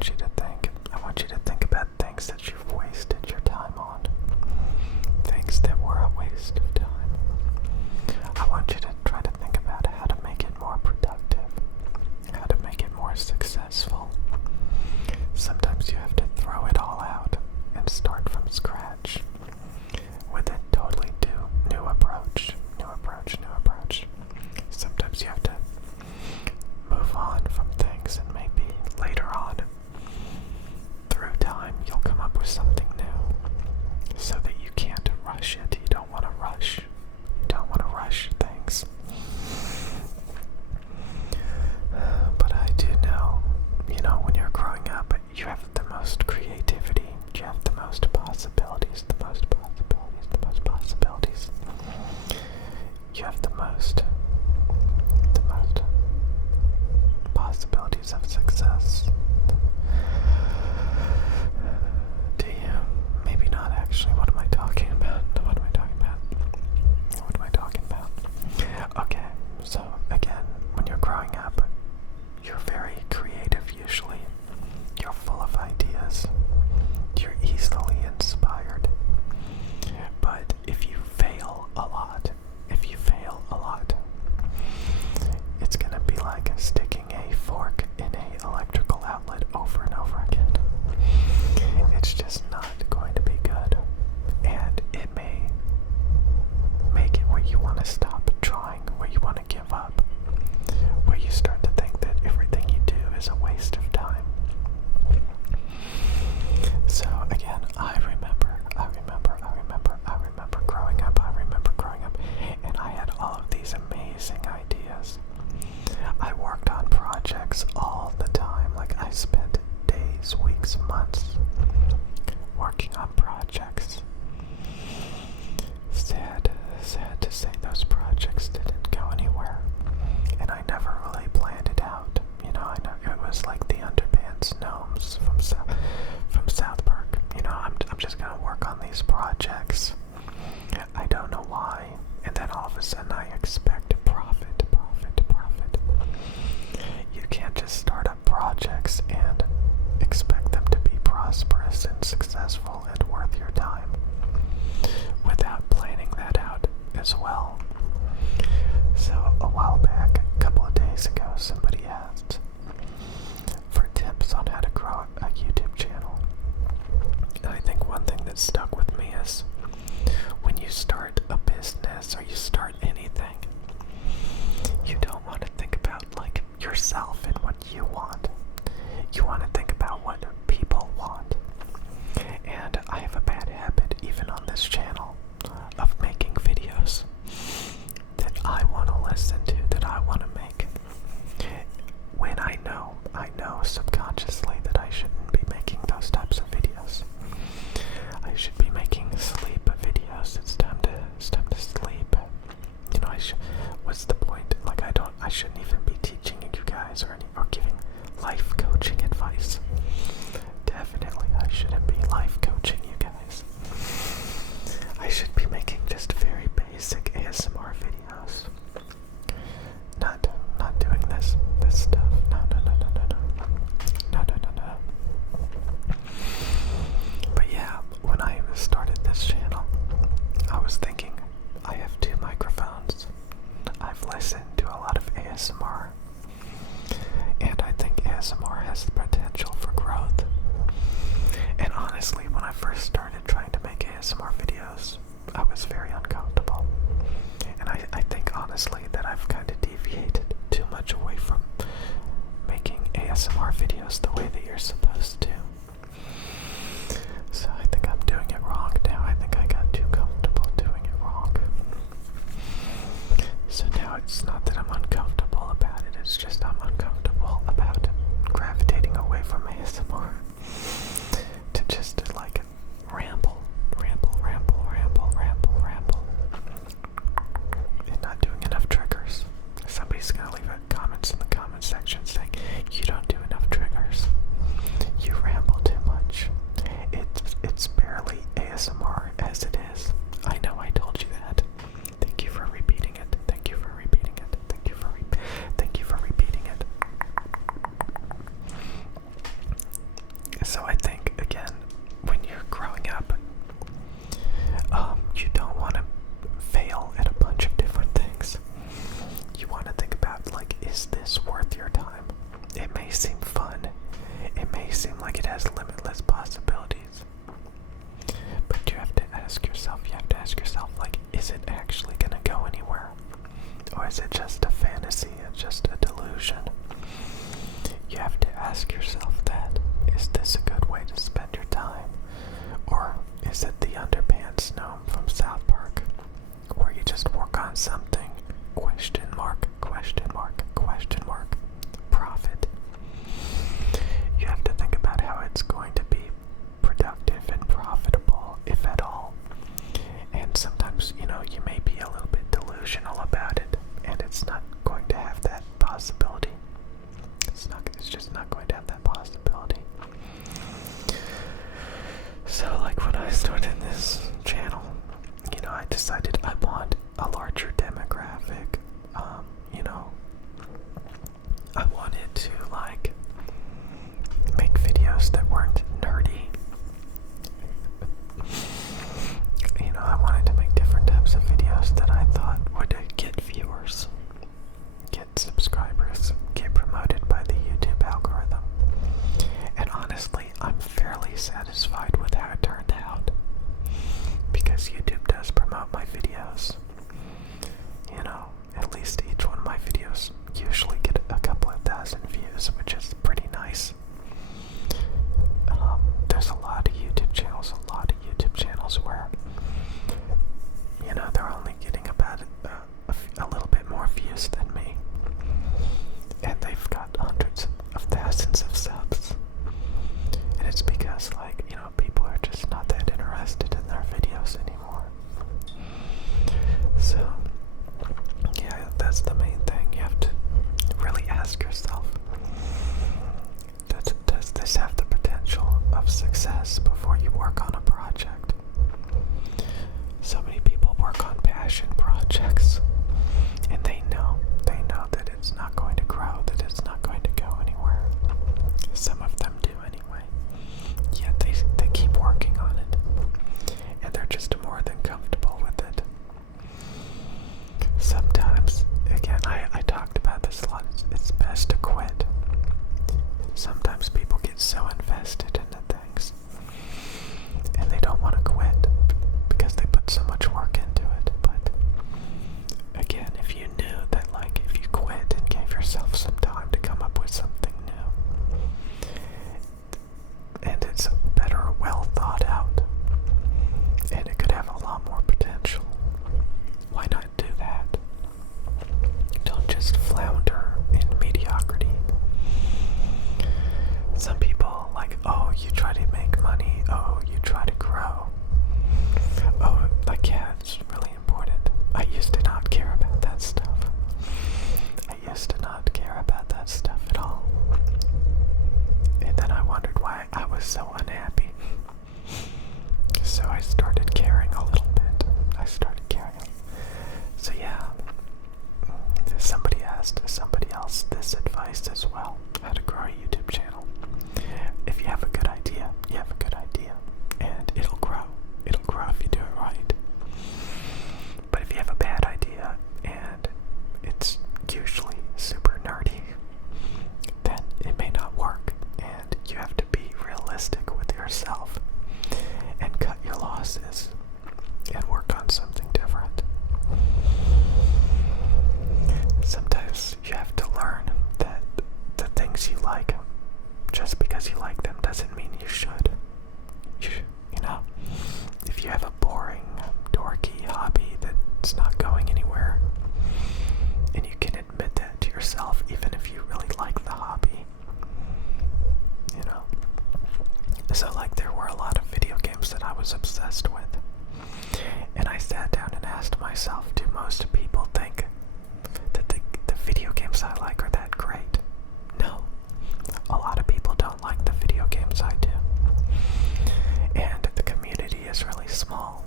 want you to think. I want you to think about things that you've wasted your time on. Things that were a waste of time. I want you to try to think about how to make it more productive, how to make it more successful. Sometimes you have to throw it all out and start from scratch with a totally new approach. Sometimes you have to move on from things, and maybe later on, through time, you'll come up with something new, so that you can't rush it. You don't want to rush. You don't want to rush things. But I do know, when you're growing up, you have the most creativity. You have the most possibilities. You have the most possibilities of success. Do you? Maybe not, actually. What am I talking about? Okay, so again, when you're growing up, you're very creative usually. You're full of ideas. You're easily inspired. But if you fail a lot, it's gonna be like sticking a fork in a electrical outlet over and over again. It's just not going to be good. And it may make it where you want to stop trying, where you want to give up, where you start to think that everything you do is a waste of time. So again, I remember growing up, and I had all of these amazing ideas. I worked on projects all the time. Like, I spent days, weeks, months working on projects. Sad to say those projects didn't go anywhere, and I never really planned it out. I know it was like the underpants gnomes from South Park. I'm just gonna work on these projects. I don't know why, and then all of a sudden I expect profit. You can't just start up projects and expect them to be prosperous and successful and worth your time without planning that out as well. So a while back, a couple of days ago, somebody asked for tips on how to grow a YouTube channel. And I think one thing that stuck with me is, when you start a business or you start anything, you don't want to think about yourself and what you want. You want to think about what people want. And I have a bad habit, even on this channel, of making videos that I want to listen to, that I want to make, when I know subconsciously that I shouldn't be making those types of videos. I should be making sleep videos. It's time to sleep. What's the point? I shouldn't even be teaching you guys or giving life coaching advice. Definitely, I shouldn't be life coaching you guys. I should be making just very basic ASMR videos. Not doing this stuff. No. But yeah, when I started this channel, I was thinking, I have 2 microphones. I've listened to a lot of ASMR, and I think ASMR has the potential for growth. And honestly, when I first started trying to make ASMR videos, I was very uncomfortable. And I think honestly that I've kind of deviated too much away from making ASMR videos the way that you're supposed to. So I think I'm doing it wrong now. I think I got too comfortable doing it wrong. So now it's not that I'm uncomfortable about it, it's just I'm uncomfortable about gravitating away from ASMR to just ramble and not doing enough triggers. Somebody's gonna leave comments in the comment section saying, you don't do enough triggers, you ramble too much. It's barely ASMR as it is. I know I told you that. Thank you for repeating it. Thank you for repeating it. Thank you for repeating it. seem like it has limitless possibilities. But you have to ask yourself, like, is it actually going to go anywhere? Or is it just a fantasy, it's just a delusion? You have to ask yourself that. Is this a good way to spend your time? Or is it the underpants gnome from South Park, where you just work on something, question mark, question mark, question mark, profit? You have to think about how it's going to be productive and profitable, if at all. And sometimes, you may be a little bit delusional about it, and it's not going to have that possibility. It's just not going to have that possibility. So, like, when I started this channel, I decided I want a larger demographic. I wanted to, like, make videos that weren't nerdy. I wanted to make different types of videos that I thought would get viewers, get subscribers, get promoted by the YouTube algorithm. And honestly, I'm fairly satisfied with how it turned out, because YouTube does promote my videos. At least each one of my videos usually get a couple of thousand views, which is pretty nice. There's a lot of YouTube channels where, they're only getting about a little bit more views than me. And they've got hundreds of thousands of subs. And it's because, like, people are just not that interested in their videos anymore. So, yeah, that's the main thing. You have to really ask yourself, does this have the potential of success before you work on a project? So many people work on passion projects, and they know that it's not going to grow, that it's not going to go anywhere. Some of them do anyway, yet they keep working on it, and they're just more than comfortable with it. Sometimes, again, I talked about this a lot, it's best to quit. Sometimes people get so invested into things, and they don't want to quit because they put so much work into it. But again, if you knew that, like, if you quit and gave yourself some time to come up with something new, and it's better, well thought out, and it could have a lot more potential, why not do that? Don't just flounder in mediocrity. Some people, like, oh, you try to make money, oh, you try to grow. Oh, like, yeah, it's really important. I used to not care about that stuff. I used to not care about that stuff at all. And then I wondered why I was so unhappy. So I started caring a little bit. So yeah, somebody asked somebody else this advice as well: how to grow a YouTube channel. If you have a good idea, you have a good idea, and it'll grow. It'll grow if you do it right. But if you have a bad idea, and it's usually super nerdy, then it may not work, and you have to be realistic with yourself and cut your losses and work on something different. Sometimes you have to learn that the things you like, just because you like them doesn't mean you should. If you have a boring, dorky hobby that's not going anywhere, and you can admit that to yourself, even if you really like the hobby, So, like, there were a lot of video games that I was obsessed with, and I sat down and asked myself, do most people think that the video games I like are that great? No. A lot of people don't like the video games I do. And the community is really small.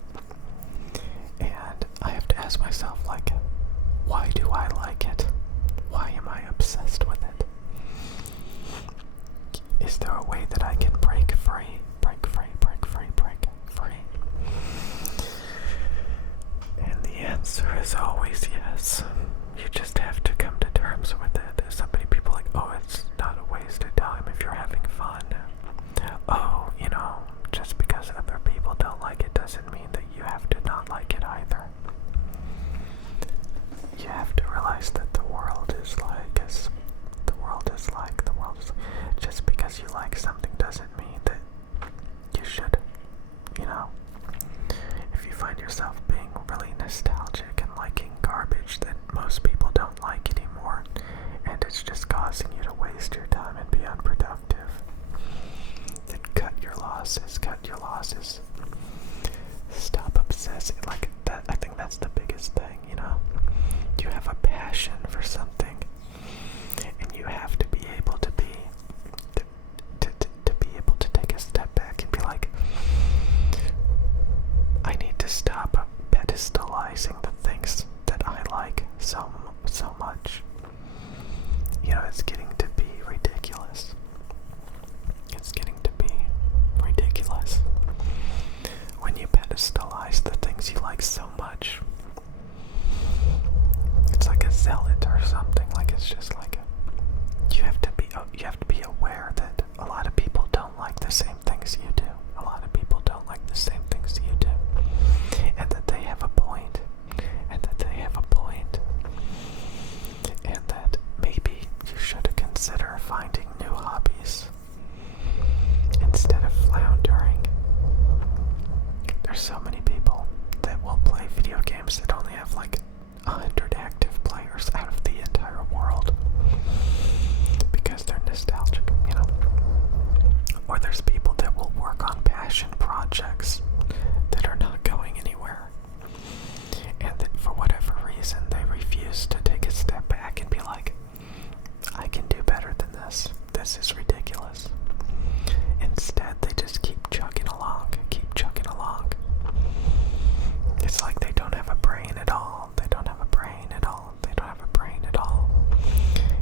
And I have to ask myself, like, why do I like it? Why am I obsessed with it? Is there a way that I can break free? And the answer is always yes. You just have to come to terms with it. finding new hobbies instead of floundering. There's so many people that will play video games that only have like 100 active players out of the entire world because they're nostalgic, you know. Or there's people that will work on passion projects that are not going anywhere, and that for whatever reason they refuse to take a step back and be like, I can do better than this. This is ridiculous. Instead, they just keep chugging along. It's like they don't have a brain at all. They don't have a brain at all. They don't have a brain at all.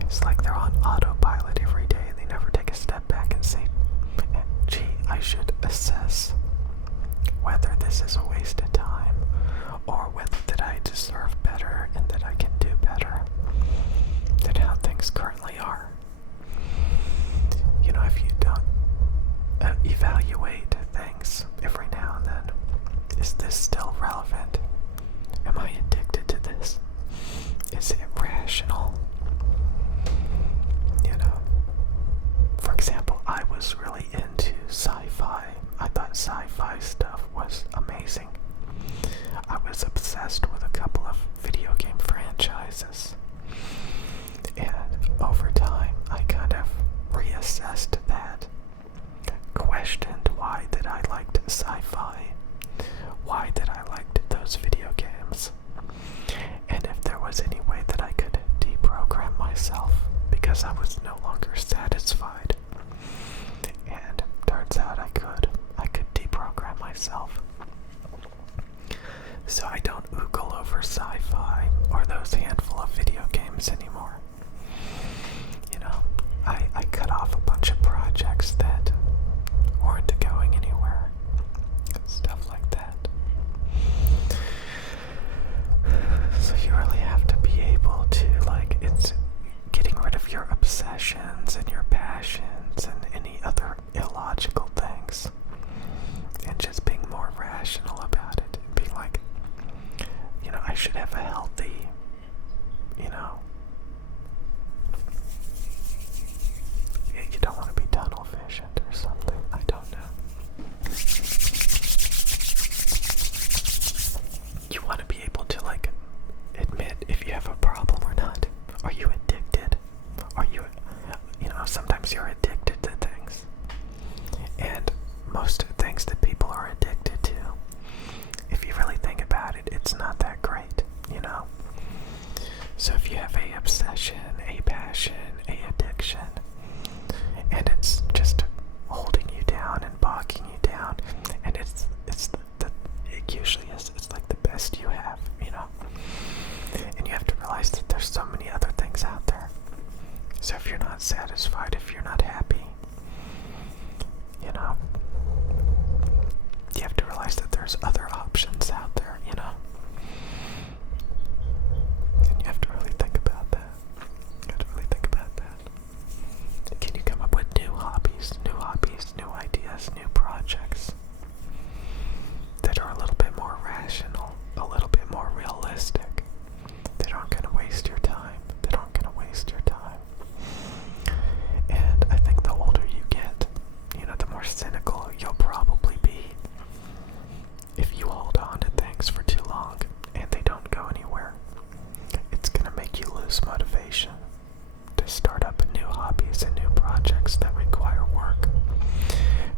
It's like they're on autopilot every day. They never take a step back and say, gee, I should assess whether this is a waste of time or whether that I deserve better and that I can do better than how things currently are. You know, if you don't evaluate things every now and then, is this still relevant? Am I addicted to this? Is it rational? You know, for example, I was really into sci-fi. I thought sci-fi stuff was amazing. I was obsessed with a couple of video game franchises. And over time, I kind of reassessed that, questioned why that I liked sci-fi, why that I liked those video games, and if there was any way that I could deprogram myself, because I was no longer satisfied. And turns out I could deprogram myself. So I don't oogle over sci-fi or those handful of video games anymore. You know, I cut off a bunch of projects that weren't going anywhere. Stuff like that. So you really have to be able to, like, it's getting rid of your obsessions and your passions and any other illogical things, and just being more rational about it and being like, you know, I should have a healthy, you know, you don't want to be tunnel visioned or something, I don't know. You want to be able to, like, admit if you have a problem or not. Are you addicted? Are you, you know, sometimes you're addicted to things. And most things that people are addicted to, if you really think about it, it's not that great, you know? So if you have a obsession, a passion, a addiction, and it's just holding you down and bogging you down, and it usually is, it's like the best you have, you know? And you have to realize that there's so many other things out there. So if you're not satisfied, if you're not happy, you know, you have to realize that there's other options out there, you know? And you have to really think about that. You have to really think about that. Can you come up with new hobbies, new ideas, new projects that are a little bit more rational, a little bit more realistic, that aren't going to waste your time, And I think the older you get, you know, the more cynical you'll probably be if you hold on to things for too long and they don't go anywhere. It's going to make you lose motivation to start up new hobbies and new projects that require work.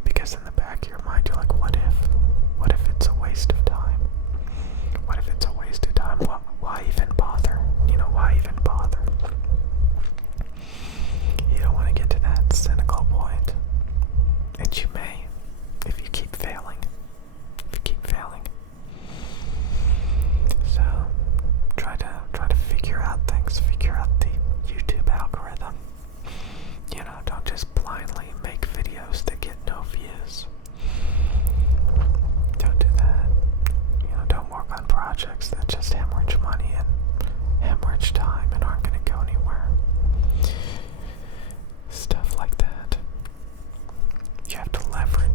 Because in the back of your mind, you're like, what if it's a waste of time? What if it's a waste of time? Why even bother? You know, why even bother? You don't want to get to that cynical point. And you may, if you keep failing. So, try to figure out things, figure out the YouTube algorithm. You know, don't just blindly make videos that get no views. Don't do that. You know, don't work on projects that just hemorrhage money and hemorrhage time and aren't going to go anywhere. Stuff like that. You have to leverage